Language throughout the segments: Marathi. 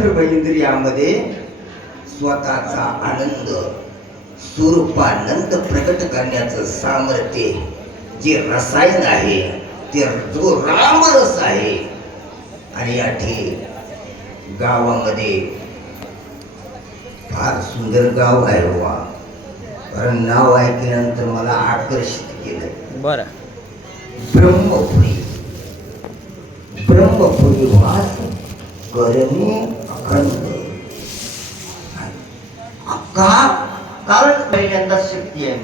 सर्व इंद्रियामध्ये स्वतःचा आनंद स्वरूपानंद प्रकट करण्याचं सामर्थ्य जे रसायन आहे, ते जो रामरस आहे. आणि याठी गावामध्ये फार सुंदर गाव आहे वा, कारण नाव ऐकल्यानंतर मला आकर्षित केलं. बरं. ब्रह्मपुरी. ब्रह्मपुरी वास करणे अखंड. का? कारण पहिल्यांदा शक्ती आहे,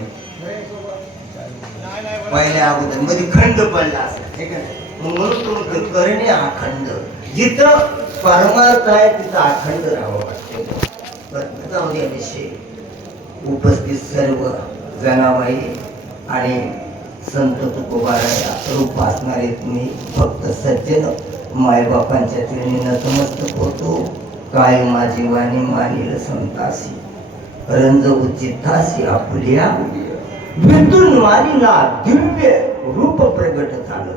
पहिल्या अगोदर मध्ये खंड पडला असेल, म्हणून तो करणे अखंड. जिथं परमार्थ आहे तिथं अखंड राहावं वाटतं. जाऊ दे विषय. उपस्थित सर्व जनाबाई आणि संत तुकोबाराया रूप असणारे तुम्ही भक्त सज्जन मायबापांच्या चरणी नतमस्तक होतो. काय माझी वाणी मानिल संतासी, रंज उचितासी आपुल्या. विदून मालीला दिव्य रूप प्रगट झालं.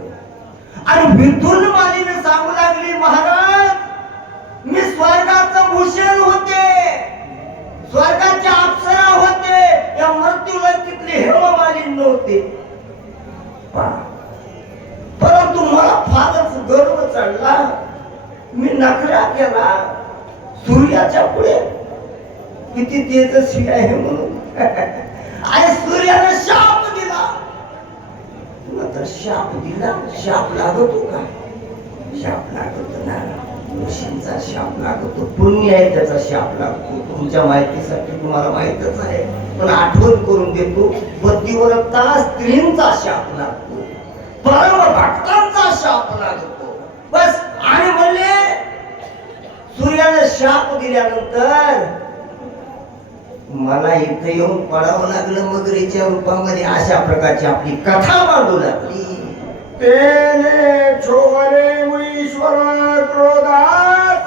आणि विदून मालीने सांगू लागली, महाराज मी स्वर्गाचं भूषण होते, स्वर्गाचे अप्सरा होते, या मृत्यूलोकीतले हेममालिनी नव्हते. परंतु मला फारच गर्व चढला, मी नखरा केला सूर्याच्या पुढे. किती तेजस्वी आहे म्हणून. आणि सूर्याने शाप दिला. तुला तर शाप दिला, शाप लागतो का? शाप लागतो ना, ऋषींचा शाप लागतो, पुण्य आहे त्याचा शाप लागतो. तुमच्या माहितीसाठी तुम्हाला माहितच आहे, पण आठवण करून देतो. बुद्धिवरता स्त्रींचा शाप लागतो, परम भक्तांचा शाप लागतो. बस. आणि म्हणले सूर्याने शाप दिल्यानंतर मला इथे येऊन पडावं लागलं मगरीच्या रूपामध्ये. अशा प्रकारची आपली कथा मांडू लागली. तेने छोले मुनीश्वर क्रोधा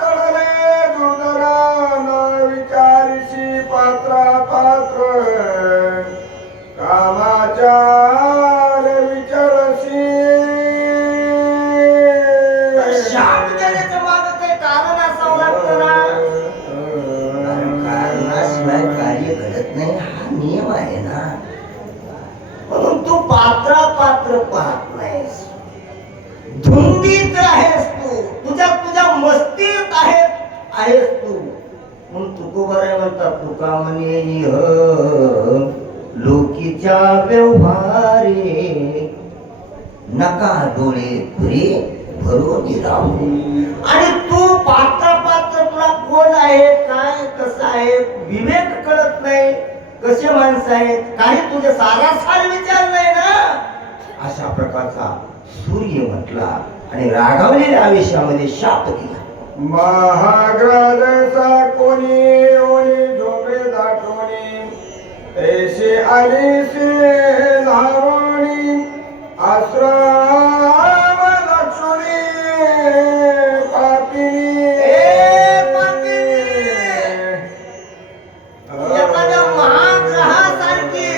चढले दुर्धरा, न विचारिसी पात्रा पात्र कामाच्या विचारसी. शाप देण्याचं मागं काही कारण असावं लागतं ना. कारणाशिवाय कार्य घडत नाही, हा नियम आहे ना. म्हणून तू पात्र पाहत नाहीस, धुंदीत आहेस तू, तुझ्या मस्तीत आहेस तू. म्हणून तुकोबाराय म्हणतात, तुका म्हणे लोकीच्या व्यवहारे नका डोळे पुरे भरून राहू. आणि तू पात्र तुला कोण आहे, काय कसं आहे विवेक कळत नाही, कसे माणसं आहेत, काही तुझे सारासार विचार नाही ना. अशा प्रकारचा सूर्य म्हटला आणि रागावलेल्या आवेशामध्ये शाप दिला. महाग्रादसा कोणी ओणी झोपे दाटवणी, ऐसे आलीसे धावणी आश्रम लक्ष्मी पापिनी. एखाद्या महाग्रहासारखी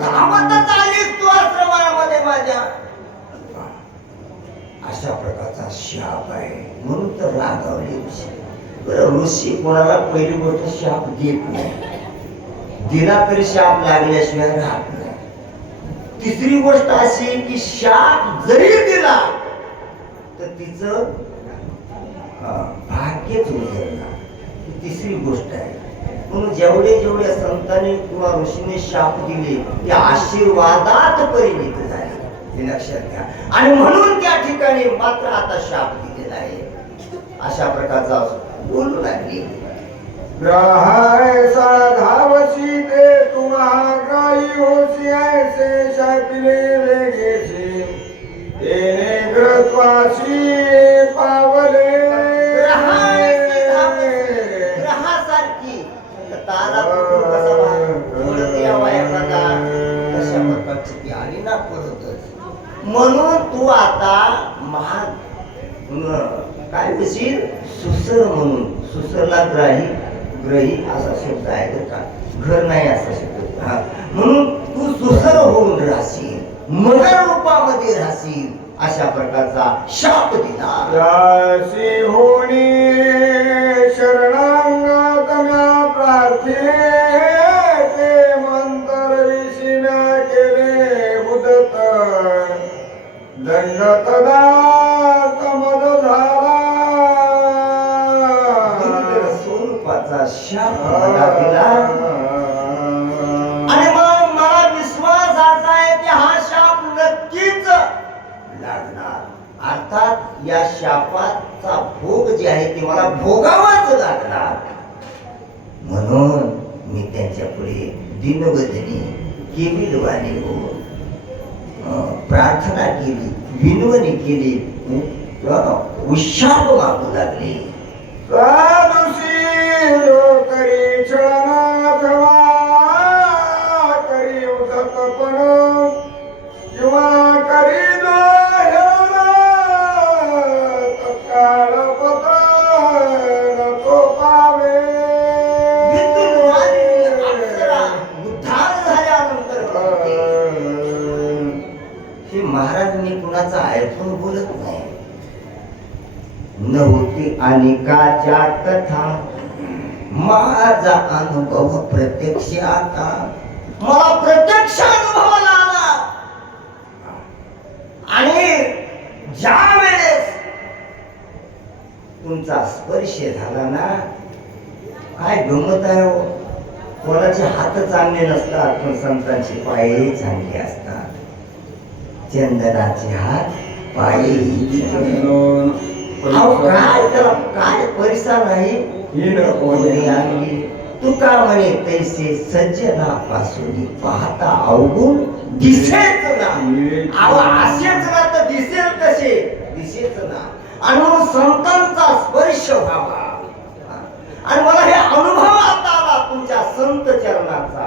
धावतच आलीस तू आश्रमामध्ये माझ्या. अशा प्रकारचा शाप आहे, म्हणून तर रागावले ऋषी. ऋषी कोणाला पहिली गोष्ट शाप देत नाही, दिला तरी शाप लागल्याशिवाय राहत नाही. तिसरी गोष्ट अशी की शाप जरी दिला तर तिचं भाग्यच उजळणार. तिसरी गोष्ट आहे. म्हणून जेवढे संतांनी किंवा ऋषीने शाप दिले ते आशीर्वादात परिणित झाले, हे लक्षात घ्या. आणि म्हणून त्या ठिकाणी मात्र आता शाप दिलेला आहे. अशा प्रकारचा बोलू लागली. ग्रहाय साधावसी ते तुम्हा ग्राही होसी, ऐसे शापिले वेगेसी तेने ग्रत्वासी पावले. ग्रहासारखी तारा कसा पडत यावा एखादा, तशा प्रकारची ती आली ना पडतच. म्हणून तू आता महान काय होशील, सुसर म्हणून. सुसरला ग्रही असा शब्द आहे का, घर नाही असा शब्द. म्हणून तू सुसर होऊन राहशील, मगर रूपामध्ये राहशील. अशा प्रकारचा शाप दिला. राशी होणी चरणांगात म्या प्रार्थी ते मंतर विशिम्या केले मुदत दंड तदा समज झाला स्वरूपाचा शाप मला दिला आणि मग मला विश्वास असा आहे की हा शाप नक्कीच लागणार. अर्थात या शापाचा भोग जे आहे ते मला भोगावाच लागणार. म्हणून मी त्यांच्या पुढे दिनवदनी केविलवाणी होऊन प्रार्थना केली, विनवणी केली, उशाप मागू लागले. करी छळना करी उदकपण किंवा करी तत्काळ पत्र नको पावे. उद्धार झाल्यानंतर हे महाराज मी कुणाचा ऐकून बोलत नाही. नव्हती अनेकाच्या कथा माझा अनुभव प्रत्यक्ष आता मला प्रत्यक्ष अनुभवाला आला. आणि ज्या वेळेस तुमचा स्पर्श झाला ना, काय गमत आहे हो. कोणाचे हात चांगले नसतात पण संतांचे पायही चांगले असतात. चंदनाचे हात पायही काय त्याला काय परिसर नाही. तुका म्हणे तैसे सज्जनापासून पाहता अवगुण दिसेच ना. असेच ना तर दिसेल कसे, दिसेच ना. आणि म्हणून संतांचा स्पर्श व्हावा. आणि मला हे अनुभव आता आला तुमच्या संत चरणाचा.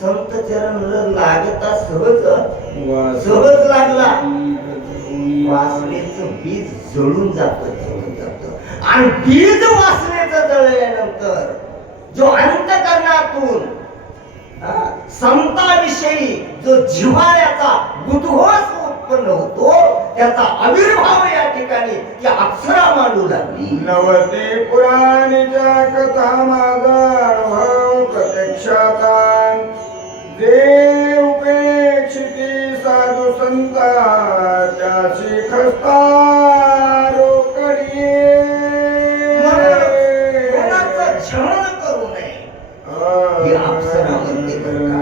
संत चरण लागता सहज लागला. वासनेचं बीज जळून जातं. आणि बीज वासनेचं जळल्यानंतर जो अंतकरणातून संतांविषयी जो जिव्हाळ्याचा उद्घोष उत्पन्न होतो त्याचा आविर्भाव या ठिकाणी या अप्सरा मांडू लागली. नवते पुराणीच्या कथा माझा अनुभव प्रत्यक्षात देव उपेक्षिती साधू संता त्याची खस्ता रोकडी. छळण करू नये ही अप्सरा म्हणते बरं का.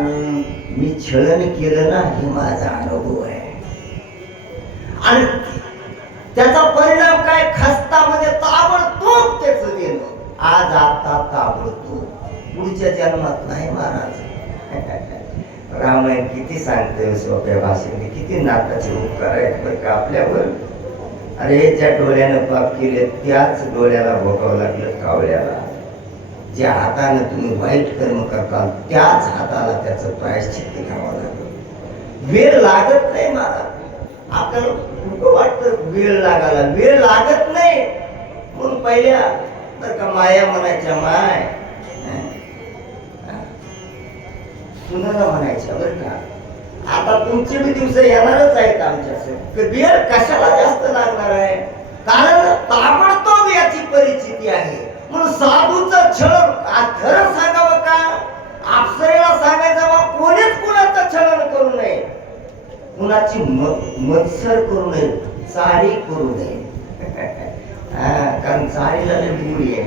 मी छळण केलं ना हे माझा अनुभव आहे. आणि त्याचा परिणाम काय, खस्तामध्ये ताबडतोब त्याचं देणं. आज आता ताबडतोब, पुढच्या जन्मात नाही महाराज. रामायण किती सांगतोय सोप्या भाषेने, किती नाताचे उपकार आहेत बरं का आपल्यावर. अरे ज्या डोळ्यानं पाप केले त्याच डोळ्याला भोगावं लागलं कावळ्याला. ज्या हाताने तुम्ही वाईट कर्म करताल त्याच हाताला त्याचं प्रायश्चित्त घ्यावं लागलं. वेळ लागत नाही महाराज. आपल्याला खूप वाटतं वेळ लागायला, वेळ लागत नाही. म्हणून पहिल्या तर का माया म्हणायच्या माय, सुनाला म्हणायच्या बरं का. आता तुमचे बी दिवस येणारच आहेत आमच्या. वेळ कशाला जास्त लागणार आहे, कारण ताबडतोब याची परिस्थिती आहे. म्हणून साधूचं छळ खरं सांगावं का, अप्सरेला सांगायचं बा कोणीच कुणाचं छळण करू नये, कुणाची मत्सर करू नये, चाळी करू नये. कारण चाळीला लई गोळी आहे,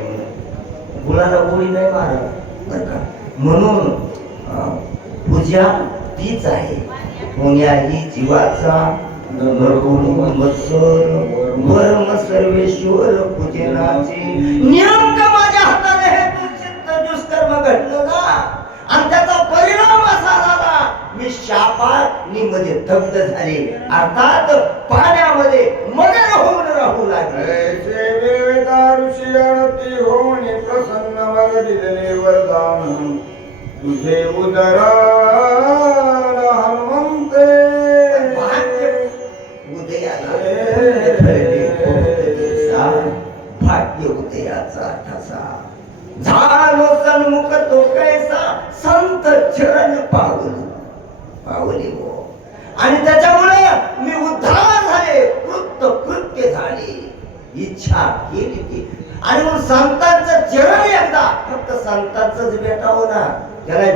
गुळाला गोळी नाही मारत बरं का. म्हणून पूजा तीच आहे. कोण्याही जीवाचा मत्सर सर्वेश्वर पूजनाची. नेमकं माझ्या हाताने हे दुष्चित्त दुष्कर्म घडलं ना, आणि त्याचा परिणाम असा झाला मी शापाग्नी मध्ये दग्ध झाले. अर्थात पाण्यामध्ये मग्न होऊन राहू लागले. ऋषी अणती होऊन प्रसन्न वर दिलेले वरदान तुझे उदर हनुमंते. भाग्य उदयाचा ठसा झालो सन्मुख तो कैसा संत चरण पावले हो. आणि त्याच्यामुळे मी उद्धार झाले, कृत्य झाले, इच्छा केली ती. आणि मग संतांचं चरण संतच भेटावं ना, त्याला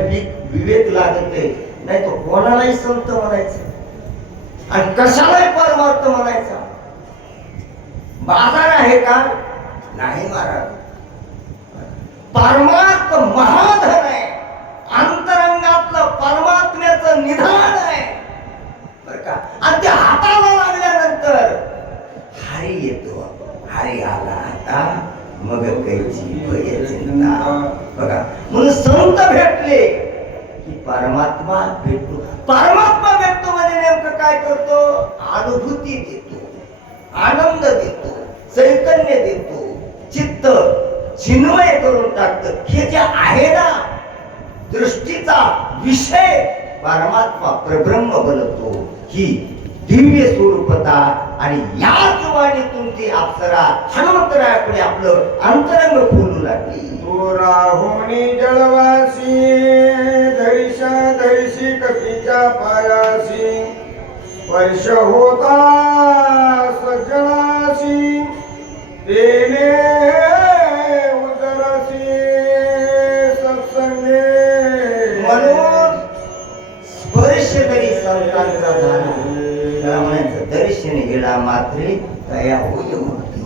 विवेक लागते, नाही तो कोणालाही संत म्हणायचं आणि कशालाही परमार्थ म्हणायचा. बाजार आहे का? नाही महाराज. परमार्थ महाधन आहे, अंतरंगातलं परमात्म्याचं निधान आहे बर का. आणि ते हाताला लागल्यानंतर हरी येतो. हरी आला आता मग कैची भय चिंता. बघा म्हणून संत भेटले की परमात्मा भेटतो. परमात्मा भेटतो म्हणजे नेमकं काय करतो? अनुभूती देतो, आनंद देतो, चैतन्य देतो, चित्त चिन्मय करून टाकतं. हे जे आहे ना दृष्टीचा विषय परमात्मा प्रब्रह्म बनतो. ही दिव्य स्वरूपता आणि याच वाणीतून ती अप्सरा हनुमंतरायापुढे आपलं अंतरंग खोलू लागली. तू राहुनी जळवासी धैर्षा धैर्षी कपीच्या पायासी स्पर्श होता सज्जनासी तेने उदरसी सत्संगे. म्हणून स्पर्श जरी संतांचा झाला त्याला म्हणायचं दर्शन गेला मात्रे तया होय मुक्ती.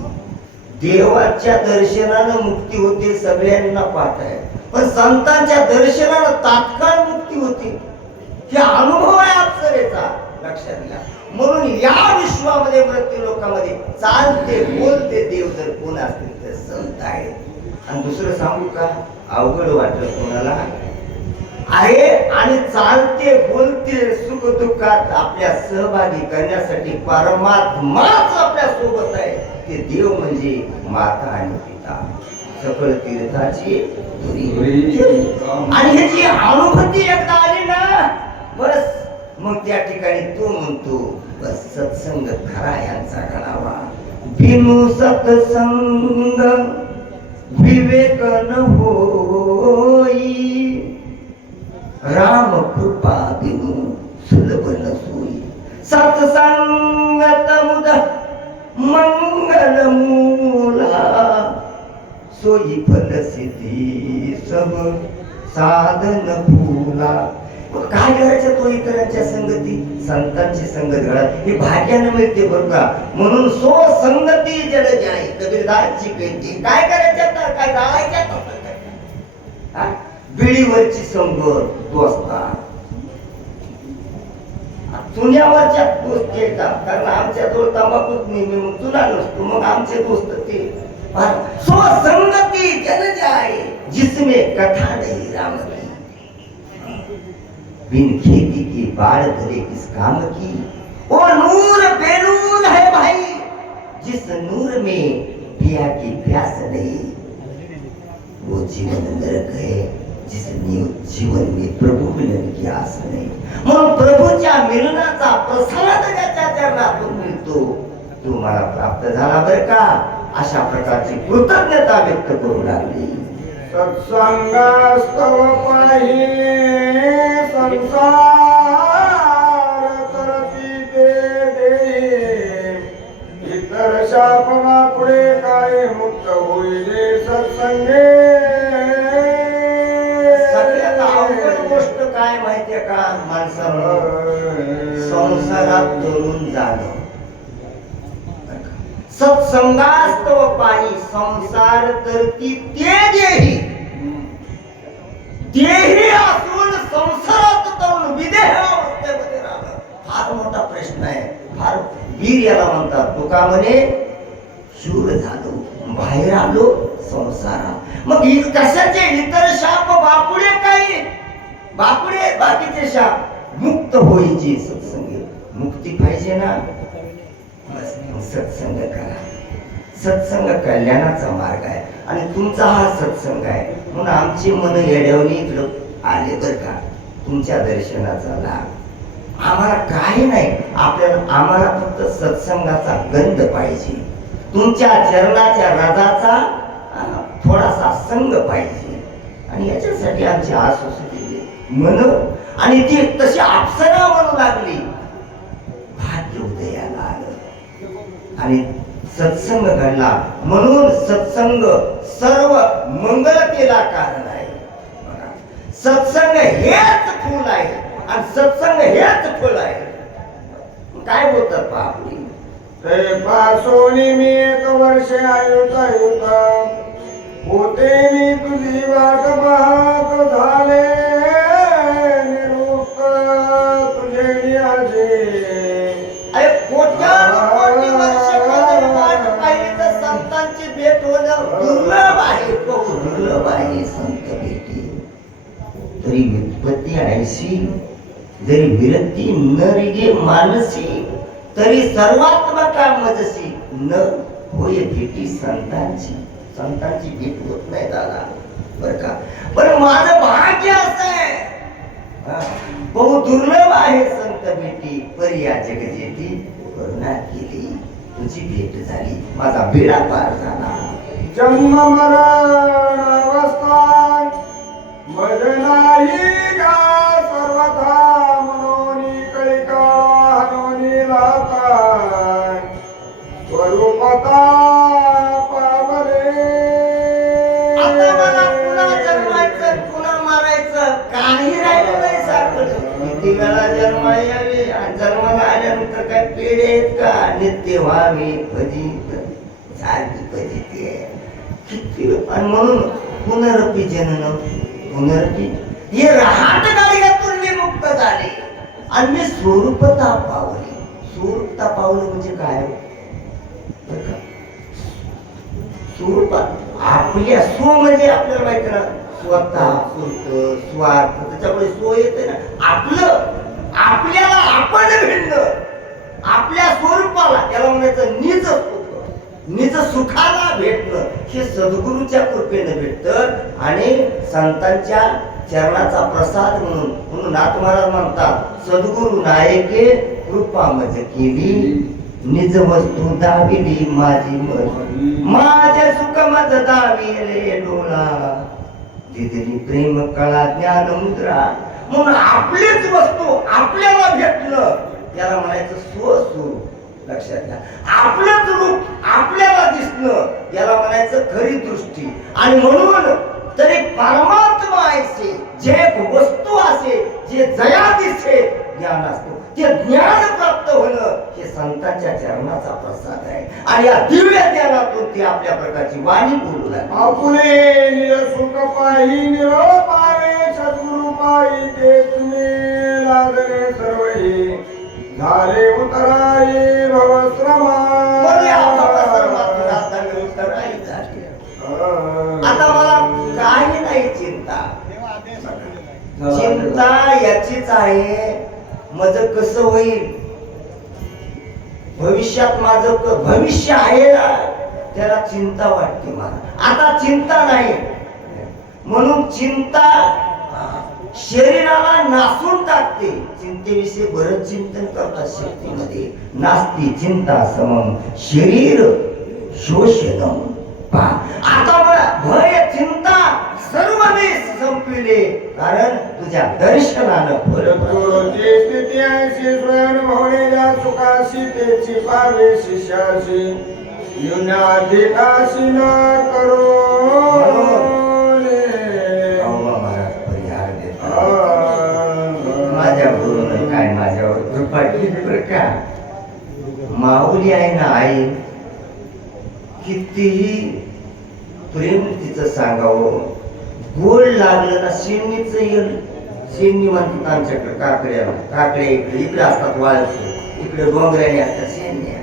देवाच्या दर्शनानं मुक्ती होते सगळ्यांना पाठ आहे, पण संतांच्या दर्शनानं तात्काळ मुक्ती होते. हे अनुभव आहे अप्सरेचा, लक्षात घ्या. म्हणून या विश्वामध्ये मृत्यू लोकांमध्ये चालते बोलते देव जर कोण असतील तर संत आहेत. आणि दुसरं सांगू का, अवघड वाटलं कोणाला आहे आणि चालते बोलते सुख दुःखात आपल्या सहभागी करण्यासाठी परमात्माच आपल्या सोबत आहे. ते देव म्हणजे माता आणि पिता सकळ तीर्थाची धुरी. आणि ह्याची अनुभूती एकदा आली ना बस मग त्या ठिकाणी तो म्हणतो बस सत्संग खरा यांचा करावा. बिनु सत्संग विवेक न होई, राम कृपा बिनु सुलभ न सोई. सत्संगत मुद मंगल मूला, सोई फल सिद्धी सब साधन फूला. काय करायचं तो इतरांच्या संगती, संतांची संगत घडा ही भाग्याने मिळते बरं का. म्हणून सो संगती जड जाई कबीरदासची कहती. काय करायचं तर काय जाळायचं बिडीवरची संगत दोस्ता चुन्यावरच्या दोस्ती येतात. कारण आमच्या जवळ तंबाखूच नेहमी मग तुला नसतो, मग आमचे दोस्त ते सो संगती जड जाई जिसमें कथा नहीं राम की. बिन खेती की बाढ़ धरे किस काम की, वो नूर बेनूर है भाई जिस नूर में पिया की प्यास नहीं. वो जीवन नरक है जिस जीवन में प्रभु मिलन की आस नाही. म्हणून प्रभूच्या मिलनाचा प्रसाद ज्याच्या चरणातून मिळतो तो मला प्राप्त झाला बरं का. अशा प्रकारची कृतज्ञता व्यक्त करू लागली. सत्संगास्तव पाही संसार करती दे, इतर शापमा पुढे काय मुक्त होईले सत्संगे. सगळ्यात अवघड गोष्ट काय माहितीये का माणसानं, संसारात तरुण जाणं. सत्संगास्तव पायी संसार करती ते देही, देही असून संसारात तरुण विदेह अवस्थेमध्ये राहणं फार मोठा प्रश्न आहे. फार वीर याला म्हणतात. तुका म्हणे शूर झालो बाहेर आलो संसारात. मग कशाचे इतर शाप बापुडे काही बापुडे बाकीचे शाप मुक्त होईची सत्संगी मुक्ती पाहिजे ना. सत्संग करा. सत्संग कल्याणाचा मार्ग आहे आणि तुमचा हा सत्संग आहे. म्हणून आमची मन येड्यावणी इकडं आले बर का. तुमच्या दर्शनाचा लाभ आम्हाला काही नाही. आम्हाला फक्त सत्संगाचा गंध पाहिजे, तुमच्या चरणाच्या रजाचा थोडासा संग पाहिजे. आणि याच्यासाठी आमची आस होती मन आणि ती तशी अप्सरा म्हणू लागली. भाग्य उदयाला आलं आणि सत्संग घडला. म्हणून सत्संग सर्व मंगलतेला कारण आहे. सत्संग हेच फूल आहे आणि सत्संग हेच फुल आहे. काय बोलतात बापरी ते पासोनी मी एक वर्ष आयुता युता होते मी तुझी वाट पाहत झाले निरुक्त तुझे नियाजे. अरे कोटी वर्ष वाट पाहिली तर संतांची भेट होणं दुर्लभ आहे, खूप दुर्लभ आहे संत भेटी. तरी व्युत्पत्ती ऐशी जरी विरक्ती न रिगे मानसी तरी सर्वात्मका मजसी न होय भेटी संतांची. संतांची भेट होत नाही दादा बर का. पण माझं भाग्य असं आहे बहु दुर्लभ आहे संत भेटी. परी या जगजेती करुणा केली तुझी भेट झाली माझा बेडा पार झाला. जन्म मरण अवस्था मज नाही का सर्वथा मनोनी कलिका हनोनी लाता स्वरूपता पावले. आता मला पुन्हा जन्मायचं पुन्हा मारायचं काही राहिलं नाही सापडलं. किती वेळा जन्मा यावे आणि जन्माला आल्यानंतर काय पेढे आहेत का नित्य व्हावे फजित झाली फजिती आहे किती. आणि म्हणून पुनरपी जनन पुनरपी हे राहत गाडग्यातून मी मुक्त झाले आणि मी स्वरूपता पावली. स्वरूपता पावलं म्हणजे काय स्वरूपात आपल्या स्व म्हणजे आपल्याला माहिती ना स्वतः सुरत स्वार्थ त्याच्यामुळे स्व येते ना आपलं आपल्याला आपण भिन्न आपल्या स्वरूपाला त्याला म्हणायचं निज सुख निज सुखाला भेटणं हे सद्गुरूच्या कृपेने भेटतं आणि संतांच्या चरणाचा प्रसाद म्हणून नाथ महाराज म्हणतात सद्गुरु नायके कृपा मज केली निज वस्तू दाविली माझी मज माझे सुख मज दाविले डोळा दिदली प्रेम कळा ज्ञान मुद्रा. म्हणून आपलीच वस्तू आपल्याला भेटणं याला म्हणायचं स्वस्वरूप. लक्षात घ्या आपलंच रूप आपल्याला दिसणं याला म्हणायचं खरी दृष्टी. आणि म्हणून तरी परमात्मा असे जे वस्तू असे जे जया दिसे ज्ञान असतो ते ज्ञान प्राप्त होणं हे संतांच्या चरणाचा प्रसाद आहे. आणि या दिव्य ज्ञानातून ते आपल्या प्रकारची वाणी बोलू लागले. आपुले निरसुख पाही निरोपावे सद्गुरु पाही ते तुम्ही लागले सर्वही झाले उतराई भवश्रमा. आता मला काही नाही चिंता. चिंता याचीच आहे माझं कसं होईल भविष्यात माझं भविष्य आहे ना त्याला चिंता वाटते मला. आता चिंता नाही म्हणून चिंता शरीराला नासून टाकते. चिंतेविषयी बरंच चिंतन करतात शक्तीमध्ये. नास्ती चिंता समम शरीर शोषणम. आता भय चिंता सर्व मी संपविले कारण तुझ्या दर्शनानं गुरुची स्थिती ऐशी स्वयं भवनेच्या सुखाशी तेची पावे शिष्याशी युनाधिकाशी न करो. माझ्या गुरुनं काय माझ्यावर कृपा केली बरं का. माऊली आहे ना आई कितीही प्रेम तिचं सांगावं गोड लागलं ना शेणीच येईल. शेणी म्हणतात आमच्याकडे काकड्याला काकड्या इकडे इकडे असतात वाळत इकडे डोंगराने असतात शेण्या.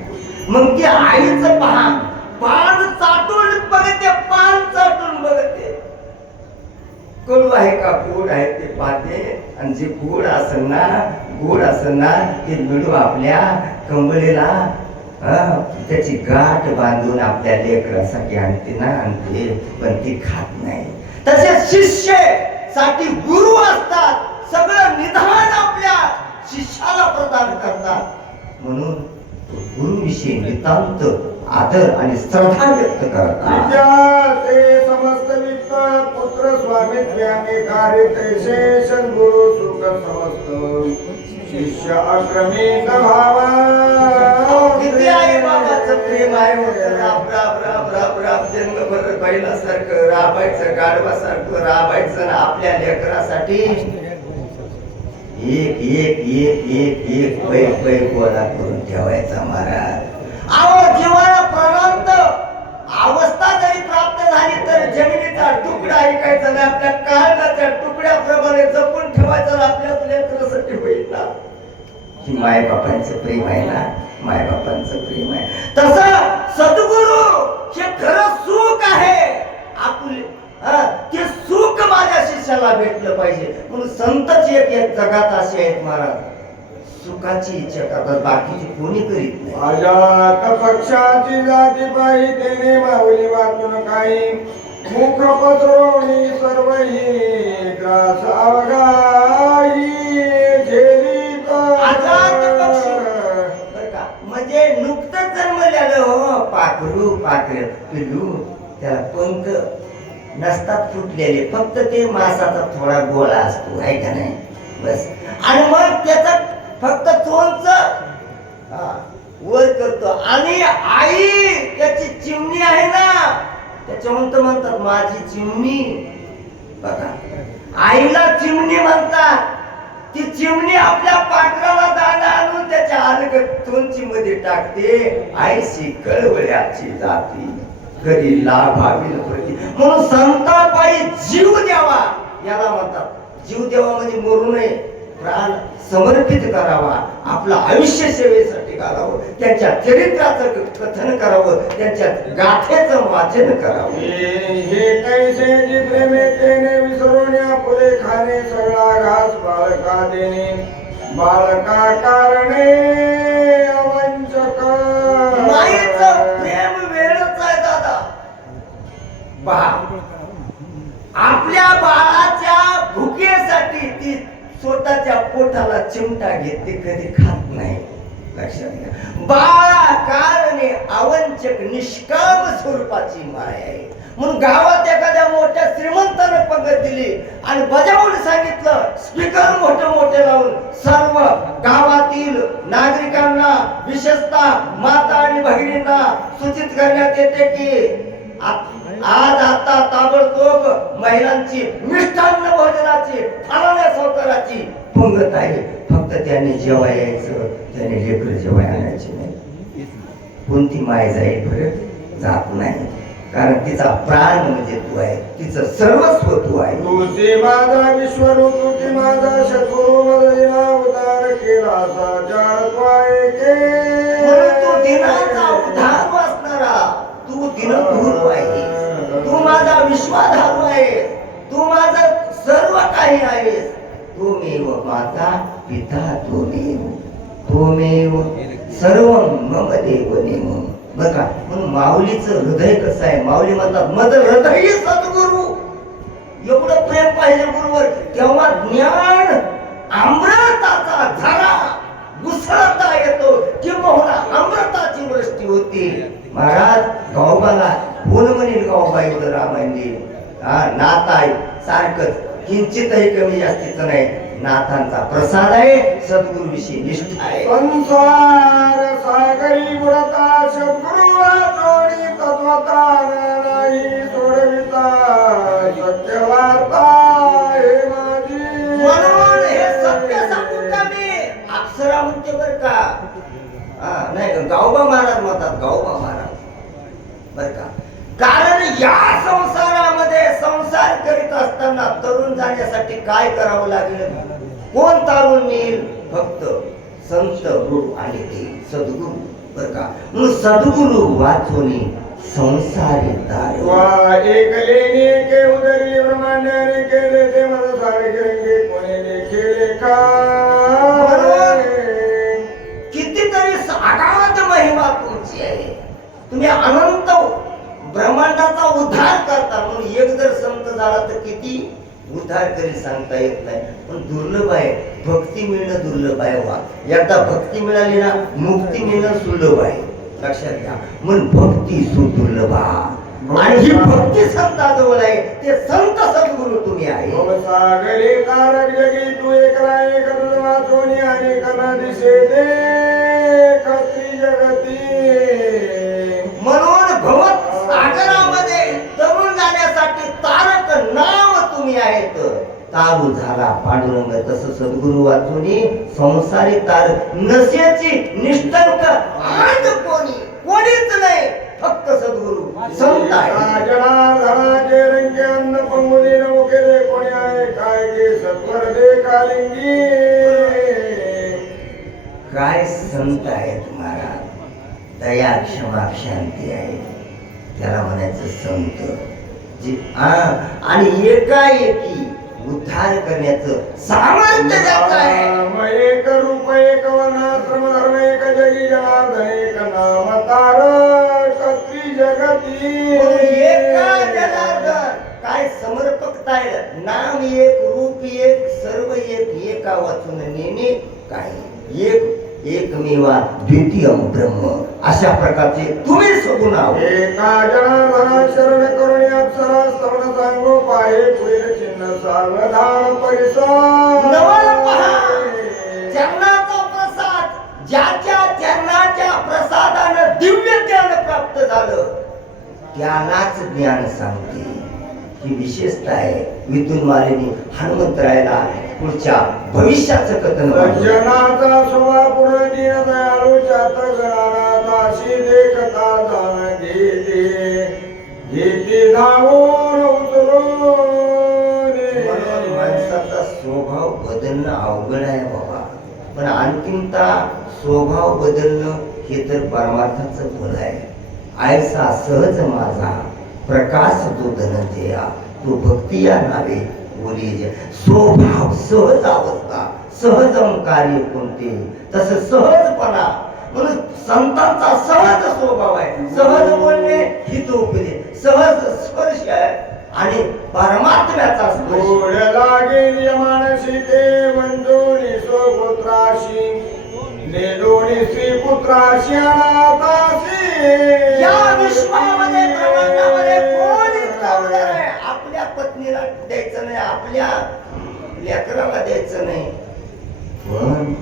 मग ते आईचं पान चाटून बघते पान चाटून बघते कडू आहे का गोड आहे ते पाहते आणि जे गोड असेल ना ते मिळू आपल्या कंबळीला त्याची गाठ बांधून आपल्या लेकरासाठी आणते पण ती खात नाही. तसेच शिष्य साठी गुरु असतात सगळं निधान आपल्या शिष्याला प्रदान करतात. म्हणून गुरुविषयी नितांत आदर आणि श्रद्धा व्यक्त करतात. ते समस्त वित्त पुत्र स्वामित्व अंगीकारी तैसे सद्गुरु सुख समस्त शिष्य अक्रमित भावा. किती आहे बाबाचं प्रेम आहे राब राब राब राब राब जन्मभर बैलासारखं राबायचं, गाढवासारखं राबायचं ना आपल्या लेकरासाठी एक एक एक एक एक पै पै गोळा करून ठेवायचा महाराज. अहो जीवाला प्राणांत अवस्था जरी प्राप्त झाली तर जमिनीचा तुकडा ऐकायचा नाही, आपल्या काळजाच्या तुकड्याप्रमाणे जपून ठेवायचं आपल्या लेकरासाठी होईल ना. की मायबापांचं प्रेम आहे ना, मायबापांचं प्रेम आहे. तसं सद्गुरु हे खरं सुख आहे. आपले ते सुख माझ्या शिष्याला भेटलं पाहिजे म्हणून संतच एक एक जगात असे आहेत महाराज, सुखाची इच्छा करतात, बाकीची कोणी करीत नाही. माझ्या पक्षाची जाती पायी तेने माऊली वाचून काही मुख पसरवणी सर्वही ग्रास अवघाई झेलीत. आजाद पक्षी बरं का, म्हणजे नुकतंच जन्मलेलं हो पाखरू, पाखऱ्यात पिल्लू, त्याला पंख नसतात फुटलेले, फक्त ते मासाचा थोडा गोळा असतो आहे का नाही बस. आणि मग त्याचा फक्त चोंच वर करतो आणि आई त्याची चिमणी आहे ना, त्याच्याहून तर म्हणतात माझी चिमणी. बघा आईला चिमणी म्हणतात. ती चिमणी आपल्या पाखराला दाणा आणून त्याच्या अलगद चोंची मध्ये टाकते. आईशी कळवळ्याची जाती कधी लाभावील प्रती. म्हणून संतापायी जीव द्यावा याला म्हणतात. जीव द्यावा म्हणजे मरू नये, प्राण समर्पित करावा, आपलं आयुष्य सेवेसाठी घालावं, त्यांच्या चरित्राचं कथन करावं, त्यांच्या गाथेचं वाचन करावं. हे कैसे जी प्रेमे तेने विसरवण्या पुरे खाणे सगळा घास बाळका देणे बाळका कारणे अवंचक. माईचं प्रेम वेळच आहे दादा. आपल्या बाळाच्या भुकेसाठी ती स्वतःच्या पोटाला चिमटा घेते, कधी खात नाही. लक्षात घ्या, बाळा कारणे अवंचक निष्काम स्वरूपाची माय आहे. म्हणून गावात एखाद्या मोठ्या श्रीमंतानं पंगत दिली आणि बजावून सांगितलं, स्पीकर मोठे मोठे लावून सर्व गावातील नागरिकांना विशेषतः माता आणि भगिनींना सूचित करण्यात येते की आज आता ताबडतोब महिलांची मिष्टान्न भोजनाची फलाण्या सौकराची पंगत आहे. फक्त त्यांनी जेव्हा यायचं, त्याने लेकर जेव्हा आणायचे नाही. कोणती माय जाईल बरं? जात नाही, कारण तिचा प्राण म्हणजे तू आहे, तिचं सर्वस्व तू आहे. तुझे माझा विश्वरूप तुझे माझा शत्रू मदीना उदार केला म्हणून तू दिनाचा उद्धार वाचणारा, तू दिनधुर आहे, तू माझा विश्वाधार आहे, तू माझं सर्व काही आहेस. त्वमेव माता पिता त्वमेव सर्व मम देव नेम. बघा म्हणून माऊलीचं हृदय कसं आहे. माऊली म्हणतात माझं हृदय सद्गुरु. एवढं प्रेम पाहिजे गुरुवर, तेव्हा ज्ञान अमृताचा झरा घुसळता येतो, किंबहुना अमृताची वृष्टी होते. महाराज गावबाला कोण म्हणेल गावबा एवढं रामायण नाथ आहे सारखंच, किंचितही कमी जास्तीचं नाही. नाथांचा प्रसाद आहे, सद्गुरुविषयी निष्ठा आहे. संसार सागरी बुडता सद्गुरु वाचोणी तत्वता नाही सोडविता सत्य वार्ता हे माझी. म्हणून हे सत्य सांगून का मी अक्षरा म्हणते बर का. नाही गावबा महाराज म्हणतात, गावबा महाराज बर का. कारण या संसारामध्ये संसार करीत असताना तरुण जाण्यासाठी काय करावं लागेल? कोण तारून नेईल? फक्त संत गुरु आणि ते सद्गुरु बर का. म्हणून सद्गुरु वाचोनी संसारी तारे. वा एकलेने के उदरली ब्रह्मांडाने केले ते माझं सारे रंगे कोणी केले का. कितीतरी अगाध महिमा तुमची आहे. तुम्ही अनंत ब्रह्मांडाचा उद्धार करता. म्हणून एक जर संत झाला तर किती उद्धार करी सांगता येत नाही. पण दुर्लभ आहे, भक्ती मिळणं दुर्लभ आहे. वा एकदा भक्ती मिळाली ना, मुक्ती मिळणं सुलभ आहे. लक्षात घ्या. म्हणून भक्ती सुदुर्लभा आणि ही भक्ती संताजवळ आहे. ते संत सद्गुरु तुम्ही आहे. सागरे तारक जगी तू एकला एक वाचोनी अनेकांना दिसे दे कती जगती. म्हणून तारू झाला पांडुरंग. तसं सद्गुरु वाचूनी संसारी तार नशेची निष्ठंक आज कोणीच नाही, फक्त सद्गुरु संत आहे. जनार्दनाचे रंगे अन्न पंगुली नव केले कोणी आहे काय गे सत्वर दे कालिंगी. काय संत आहेत महाराज, दया क्षमा शांती आहे, त्याला म्हणायचं संत. जी आणि एकाएकी उद्धार करण्याचं सामर्थ्य ज्याचं आहे. एक रूप एक वर्णाश्रम धर्म एक जगी जनार्दन एक नाम तार कत्री जगती. एका जनार्दन काय समर्पकता आहे. नाम एक, रूप एक, सर्व एक, एका वाचून नेणे काय एकमेवा द्वितीयम ब्रह्म. अशा प्रकारचे तुम्ही सगुण आहोत. एका जनार्दना शरण करुणी अप्सरा स्तवन सांगो पाहे पुढील चिन्ह सावधान परिसर. नवल पहा, चरणाचा प्रसाद, ज्याच्या चरणाच्या प्रसादानं दिव्य ज्ञान प्राप्त झालं त्यालाच ज्ञान सांगते. ही विशेषता आहे. विद्युन मालिनी हनुमंतरायला पुढच्या भविष्याचं कथन. जनाचा स्वभाव पूर्ण दिन दयाळू चातक दाशी देखता जाण घेते धावून उतरून. माणसाचा स्वभाव बदलणं अवघड आहे बाबा, पण अंतिमता स्वभाव बदलणं हे तर परमार्थाचं फळ आहे. आयसा सहज माझा प्रकाश जो धनंजया, तो भक्ती या नावे बोली. स्वभाव सहज अवस्था, सहजम कार्य कोणते, तसं सहजपणा. म्हणून संतांचा सहज स्वभाव आहे. सहज बोलणे हितोपदेश, सहज स्पर्श आहे आणि परमात्म्याचा स्पर्श. लागे मानसी ते मंजोनी स्वपुत्राशी नेलोनी श्रीपुत्राशी अनाथासी. या विश्वामध्ये ब्रह्मांडामध्ये कोण इतका उदार आहे. आपल्या पत्नीला द्यायचं नाही, आपल्या लेकराला द्यायचं नाही, पण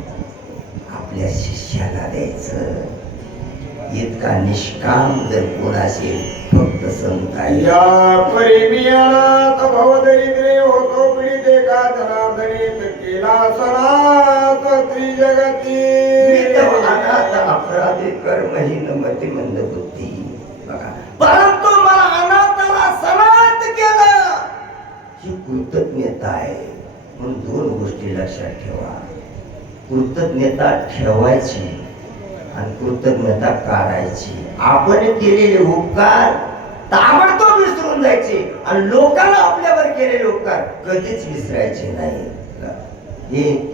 आपल्या शिष्याला द्यायचं. इतका निष्काम जर कोण असेल फक्त संत आहे. या परिमियानात भवदरिद्रे होतो पीडिते का जनार्दनीत केला सनात त्रिजगती. अनाथ अपराधी कर्महीन मती मंद बुद्धी. बघा, परंतु मला अनाथाला सनात केलं ही कृतज्ञता आहे. म्हणून दोन गोष्टी लक्षात ठेवा. कृतज्ञता ठेवायची आणि कृतज्ञता काढायची. आपण केलेले उपकार ताबडतोब विसरून जायचे आणि लोकांना आपल्यावर केलेले उपकार कधीच विसरायचे नाही.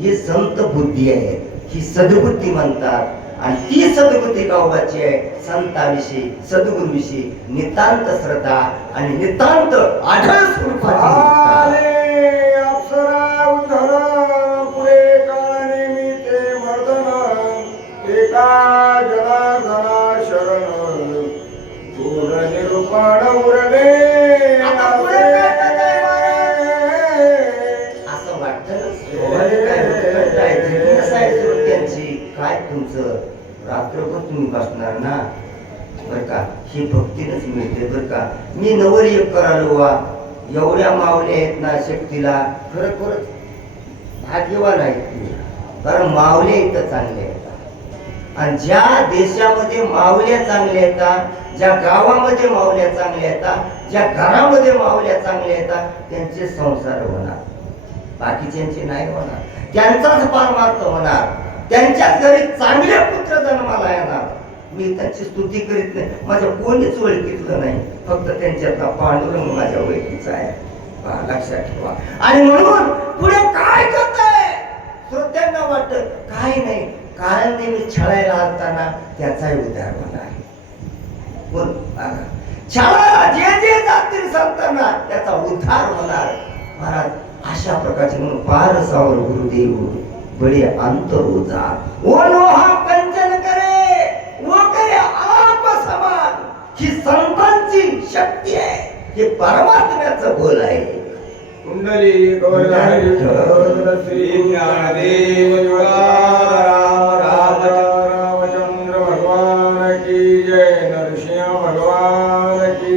हे संत बुद्धी आहे, ही सद्बुद्धी म्हणतात. आणि ती सद्बुद्धी गावाची आहे. संताविषयी, सद्गुरूविषयी नितांत श्रद्धा आणि नितांत आढळ स्वरूपाची. अप्सरा उद्धर पुढे काळाने मी ते मर्दन एका जनार्दना शरण पूर्ण निरूपण उरले. असं वाटतं काय तुमचं रात्रभर तुम्ही बसणार ना. बर का, ही भक्तीनच मिळते. बर का, मी नवर एक करालो वा. एवढ्या मावल्या आहेत ना शक्तीला, खरोखरच भाग्यवान आहेत तुम्ही. कारण मावल्या इथं चांगल्या येतात आणि ज्या देशामध्ये मावल्या चांगल्या येतात, ज्या गावामध्ये मावल्या चांगल्या येतात, ज्या घरामध्ये मावल्या चांगल्या येतात, त्यांचे संसार होणार, बाकीच्यांचे नाही होणार. त्यांचाच परमार्थ होणार. त्यांच्याच घरी चांगले पुत्र जन्माला येणार. मी त्यांची स्तुती करीत नाही, माझ्या कोणीच ओळखीतलं नाही, फक्त त्यांच्यातला पांडुरंग माझ्या ओळखीचा आहे. लक्षात ठेवा. आणि म्हणून पुढे काय करताय श्रोत्यांना वाटत काय नाही, काल नेहमी छळायला असताना त्याचाही उद्धार होणार. बोल छळायला जे जे जातील संतांना त्याचा उद्धार होणार. महाराज अशा प्रकारचे म्हणून पारसावर गुरुदेव बडे अंतर उजार ओनोहा कंचन करे वो करे आप समान. ही संतांची शक्ती आहे, हे परमात्म्याचं बोल आहे. कुंडली गौरधारी श्री ज्ञानदेव रामचंद्र भगवान की जय. नरसिंह भगवान की